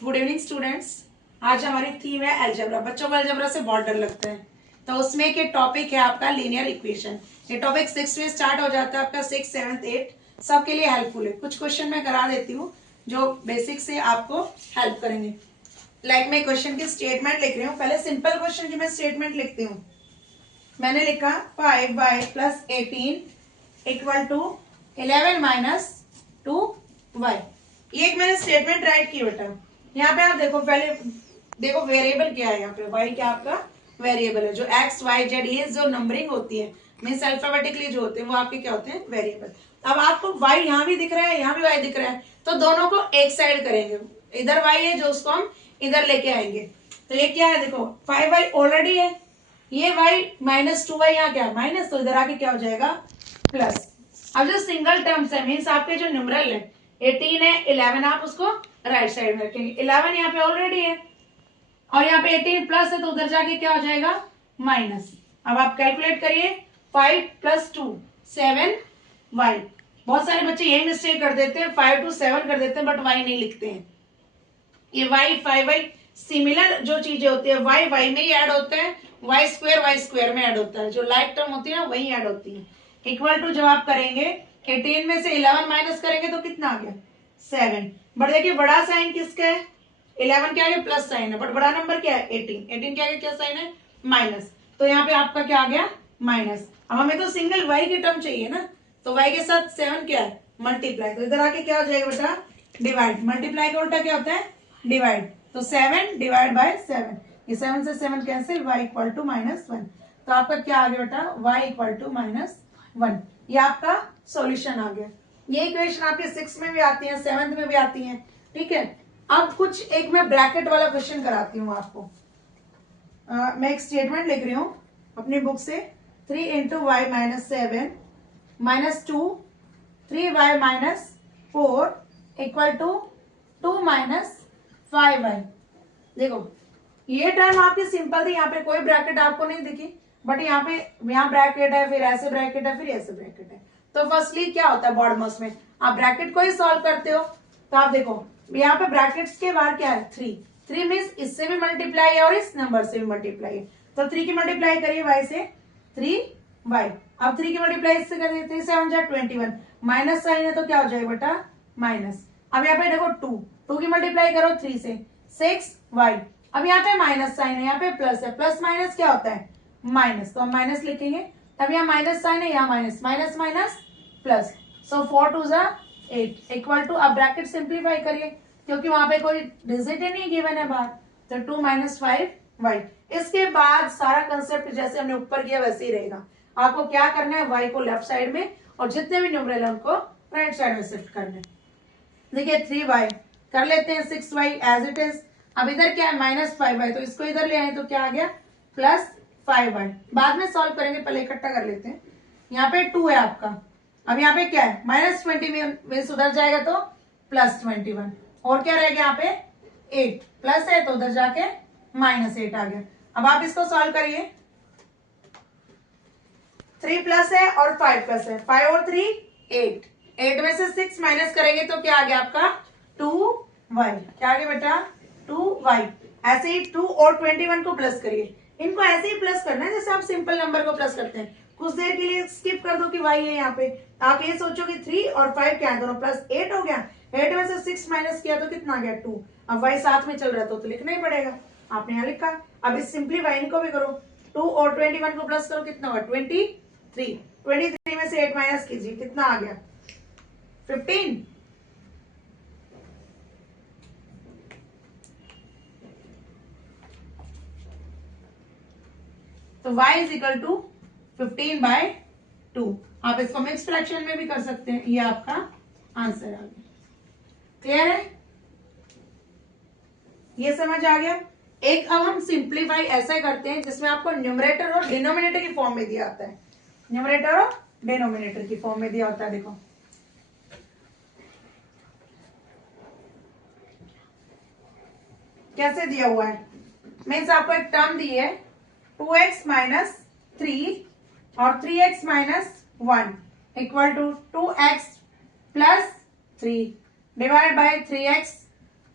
Good evening students. आज हमारी theme है अलजेब्रा। बच्चों को अलजेब्रा से बहुत डर लगता है, तो उसमें एक टॉपिक है आपका लीनियर इक्वेशन। ये टॉपिक 6 में स्टार्ट हो जाता है, आपका 6, 7, 8 सबके लिए हेल्पफुल है। कुछ क्वेश्चन मैं करा देती हूँ जो बेसिक से आपको हेल्प करेंगे। लाइक मैं क्वेश्चन की स्टेटमेंट लिख रही हूँ। पहले सिंपल क्वेश्चन की मैं स्टेटमेंट लिखती हूँ। मैंने लिखा 5y + 18 इक्वल टू 11 - 2y। ये एक मैंने स्टेटमेंट राइट की बेटा। यहाँ पे आप देखो, पहले देखो वेरिएबल क्या है। यहाँ पे y क्या आपका वेरिएबल है। जो x y z ये जो नंबरिंग होती है मीन्स अल्फाबेटिकली जो होते हैं वो आपके क्या होते हैं वेरिएबल। अब आपको y यहाँ भी दिख रहा है, यहाँ भी y दिख रहा है, तो दोनों को एक साइड करेंगे। इधर y है जो उसको हम इधर लेके आएंगे। तो ये क्या है देखो 5y ऑलरेडी है, ये y - 2y यहाँ क्या माइनस, तो इधर आके क्या हो जाएगा प्लस। अब जो सिंगल टर्म्स है मीन्स आपके जो न्यूमरल है 18 है 11, आप उसको राइट साइड में रखेंगे। 11 यहाँ पे ऑलरेडी है और यहाँ पे 18 प्लस है, तो उधर जाके क्या हो जाएगा माइनस। अब आप कैलकुलेट करिए 5 + 2 7y। बहुत सारे बच्चे यही मिस्टेक कर देते हैं, 5 to 7 कर देते हैं बट y नहीं लिखते हैं। ये y 5y सिमिलर जो चीजें होती है y y में ही ऐड होते हैं, y स्क्वायर में ऐड होता है। जो लाइक टर्म होती है ना वही ऐड होती है। इक्वल टू जब आप करेंगे 18 में से 11 माइनस करेंगे तो कितना आ गया 7। बट देखिए बड़ा साइन किसका है 11 के आगे प्लस साइन है, बट बड़ा नंबर क्या है 18। 18 के आगे क्या साइन है माइनस, तो यहाँ पे आपका क्या आ गया माइनस। अब हमें तो सिंगल y की टर्म चाहिए ना, तो y के साथ 7 क्या है मल्टीप्लाई, तो इधर आके क्या हो जाएगा बेटा डिवाइड। मल्टीप्लाई का उल्टा क्या होता है डिवाइड, तो 7 डिवाइड बाय 7, ये 7 से 7 कैंसिल, y इक्वल टू -1। तो आपका क्या आ गया बेटा y इक्वल टू -1। ये आपका सॉल्यूशन आ गया। ये इक्वेशन आपके 6 में भी आती है, 7th में भी आती है, ठीक है। अब कुछ एक मैं ब्रैकेट वाला क्वेश्चन कराती हूँ आपको। मैं एक स्टेटमेंट लिख रही हूँ अपनी बुक से। 3 × y - 7 - 2 3y - 4 equal to 2 - 5y। देखो ये टर्म आपकी सिंपल थी, यहाँ पे कोई ब्रैकेट आपको नहीं दिखी, बट यहाँ पे यहाँ ब्रैकेट है, फिर ऐसे ब्रैकेट है, फिर ऐसे ब्रैकेट है। तो फर्स्टली क्या होता है बॉर्ड मॉस में आप ब्रैकेट को ही सॉल्व करते हो, तो आप देखो यहाँ पे ब्रैकेट्स के बाहर क्या है 3 मीन्स इससे भी मल्टीप्लाई है और इस नंबर से भी मल्टीप्लाई है। तो 3 की मल्टीप्लाई करिए y से 3y। अब 3 की मल्टीप्लाई इससे करिए 3 से 7 21, माइनस साइन है तो क्या हो जाएगा बेटा माइनस। अब यहाँ पे देखो 2 की मल्टीप्लाई करो 3 से 6y। अब यहाँ पे माइनस साइन है, यहाँ पे प्लस है, प्लस माइनस क्या होता है माइनस, तो हम माइनस लिखेंगे। अब यहाँ माइनस साइन है, यहाँ minus, minus minus plus, so 4 2 8 equal to. अब ब्रैकेट सिंप्लीफाई करिए क्योंकि वहां पे कोई डिजिट ही नहीं गिवन है बाहर, तो 2 - 5y। इसके बाद सारा कंसेप्ट जैसे हमने ऊपर किया वैसे ही रहेगा। आपको क्या करना है y को लेफ्ट साइड में और जितने भी न्यूमरल है उनको राइट साइड में शिफ्ट करना है। देखिए 3y कर लेते हैं, 6y एज इट इज। अब इधर क्या है -5y, तो इसको इधर ले आए तो क्या आ गया +5y। बाद में सॉल्व करेंगे, पहले इकट्ठा कर लेते हैं। यहाँ पे 2 है आपका, अब यहाँ पे क्या है -20 में सुधर जाएगा तो +21, और क्या रहेगा यहाँ पे 8 प्लस है तो उधर जाके -8 आ गया। अब आप इसको सॉल्व करिए, 3 प्लस है और 5 प्लस है, 5 और 3 8, 8 में से 6 माइनस करेंगे तो क्या आ गया आपका 2y। क्या आ गया बेटा 2y। ऐसे ही 2 और 21 को प्लस करिए, इनको ऐसे ही प्लस करना है जैसे आप सिंपल नंबर को प्लस करते हैं। कुछ देर के लिए स्किप कर दो कि y है यहाँ पे, आप ये सोचो कि 3 और 5 क्या है दोनों +8 हो गया। 8 में से 6 माइनस किया तो कितना आ गया 2। अब y साथ में चल रहा है तो लिखना ही पड़ेगा, आपने यहाँ लिखा। अब इस सिंपलीफाई इनको भी करो, 2 और 21 को प्लस करो कितना होगा 23। 23 में से 8 माइनस कीजिए कितना आ गया 15। तो y इज इक्वल टू 15/2। आप इसको मिक्स फ्रैक्शन में भी कर सकते हैं, ये आपका आंसर आ गया। क्लियर है, ये समझ आ गया। एक अब हम सिंप्लीफाई ऐसा करते हैं जिसमें आपको न्यूमरेटर और डिनोमिनेटर की फॉर्म में दिया आता है। न्यूमरेटर और डिनोमिनेटर की फॉर्म में दिया होता है। देखो कैसे दिया हुआ है, मीन्स आपको एक टर्म दी है 2x - 3 और 3x - 1 equal to 2x + 3 divide by 3x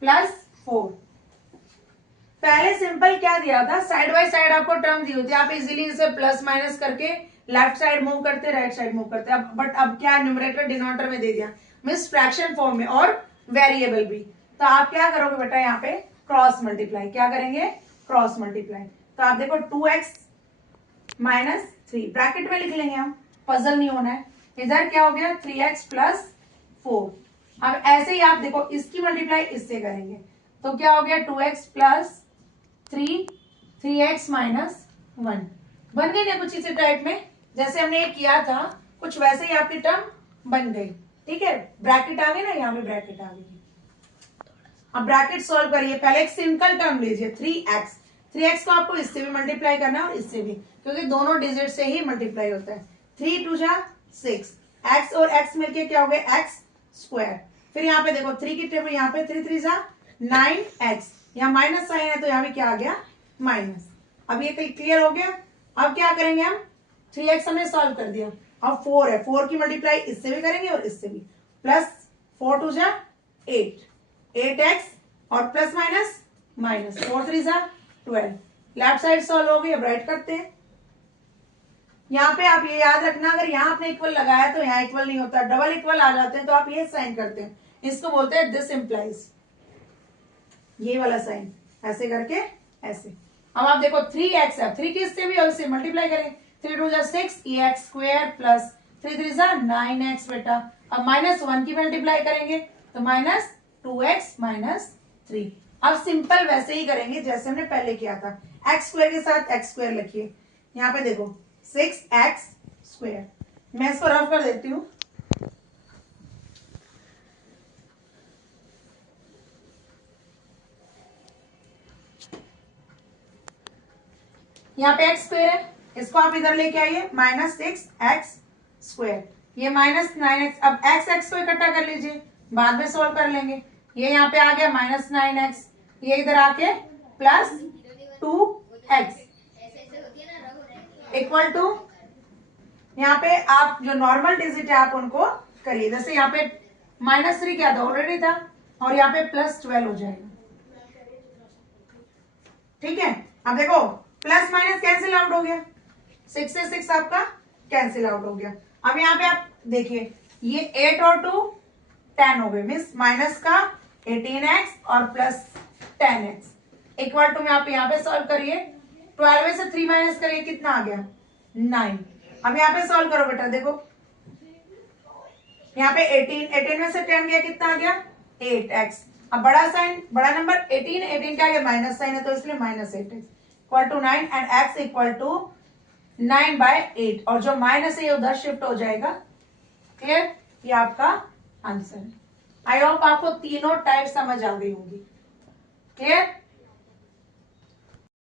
+ 4। पहले सिंपल क्या दिया था, साइड बाय साइड आपको टर्म दी हुई थी, आप इजीली इसे प्लस माइनस करके लेफ्ट साइड मूव करते, राइट साइड मूव करते। अब बट अब क्या न्यूमरेटर डिनोमिनेटर में दे दिया, मींस फ्रैक्शन फॉर्म में और वेरिएबल भी। तो आप क्या करोगे बेटा, यहाँ पे क्रॉस मल्टीप्लाई, क्या करेंगे, क्रॉस मल्टीप्लाई। तो आप देखो 2x माइनस 3 ब्रैकेट में लिख लेंगे हम, पजल नहीं होना है। इधर क्या हो गया 3x प्लस 4। अब ऐसे ही आप देखो इसकी मल्टीप्लाई इससे करेंगे तो क्या हो गया 2x प्लस 3x माइनस 1। बन गई ना कुछ इसी टाइप में, जैसे हमने ये किया था कुछ वैसे ही आपकी टर्म बन गई। ठीक है, ब्रैकेट आ गई ना, यहाँ पे ब्रैकेट आ गई। अब ब्रैकेट सॉल्व करिए, पहले एक सिंगल टर्म लीजिए 3x। 3x को आपको इससे भी मल्टीप्लाई करना है और इससे भी, क्योंकि दोनों डिजिट से ही मल्टीप्लाई होता है। 3 2 जा 6, x और x मिलके क्या हो गया x स्क्वायर। फिर यहाँ पे देखो 3 की टेबल, यहाँ पे 3 3 जा 9x, यहाँ माइनस साइन है तो यहाँ भी क्या आ गया माइनस। अब ये क्लियर हो गया। अब क्या करेंगे हम, 3x हमने सॉल्व कर दिया, अब 4 है, 4 की मल्टीप्लाई इससे भी करेंगे और इससे भी, प्लस 4 2 जा 8x और प्लस माइनस माइनस 4 3 जा 12। लेफ्ट साइड सॉल्व हो गई, अब राइट करते हैं। यहाँ पे आप ये याद रखना, अगर यहाँ आपने इक्वल लगाया तो यहाँ इक्वल नहीं होता, डबल इक्वल आ जाते हैं तो आप ये साइन करते हैं, इसको बोलते हैं दिस इंप्लाइज, ये वाला साइन ऐसे करके ऐसे। अब आप देखो 3x है, 3 की इससे भी और इससे मल्टीप्लाई करें, 3 2 जा 6 x स्क्वायर प्लस 3 3 जा 9x बेटा। अब माइनस 1 की मल्टीप्लाई करेंगे तो माइनस 2x माइनस 3। अब सिंपल वैसे ही करेंगे जैसे हमने पहले किया था, x स्क्वायर के साथ x स्क्वायर लिखिए। यहाँ पे देखो 6x स्क्वायर, मैं इसको रफ कर देती हूँ। यहाँ पे x स्क्वायर है, इसको आप इधर लेके आइए, माइनस 6x स्क्वायर, ये माइनस 9x। अब x को इकट्ठा कर लीजिए, बाद में सोल्व कर लेंगे। ये यहाँ पे आ गया माइनस 9x, ये इधर आके प्लस 2x इक्वल टू, यहाँ पे आप जो नॉर्मल डिजिट है आप उनको करिए, जैसे यहाँ पे माइनस 3 क्या था ऑलरेडी था, और यहाँ पे प्लस 12 हो जाएगा। ठीक है, अब देखो प्लस माइनस कैंसिल आउट हो गया, 6 से 6 आपका कैंसिल आउट हो गया। अब यहाँ पे आप देखिए ये 8 और 2 10 हो गए, मीन्स माइनस का 18x और प्लस 10x इक्वल टू में आप यहाँ पे सॉल्व करिए, 12 से 3 माइनस करिए, कितना आ गया 9। अब यहाँ पे सॉल्व करो बेटा, देखो यहाँ पे 18 में से 10 गया, कितना आ गया 8x। अब बड़ा साइन, बड़ा नंबर 18 क्या आ गया माइनस साइन है तो इसलिए minus 8x equal to 9 and x equal to 9/8, और जो माइनस है ये उधर शिफ्ट हो जाएगा। क्लियर, ये आपका आंसर है। आई होप आपको तीनों टाइप समझ आ गई होगी। क्लियर।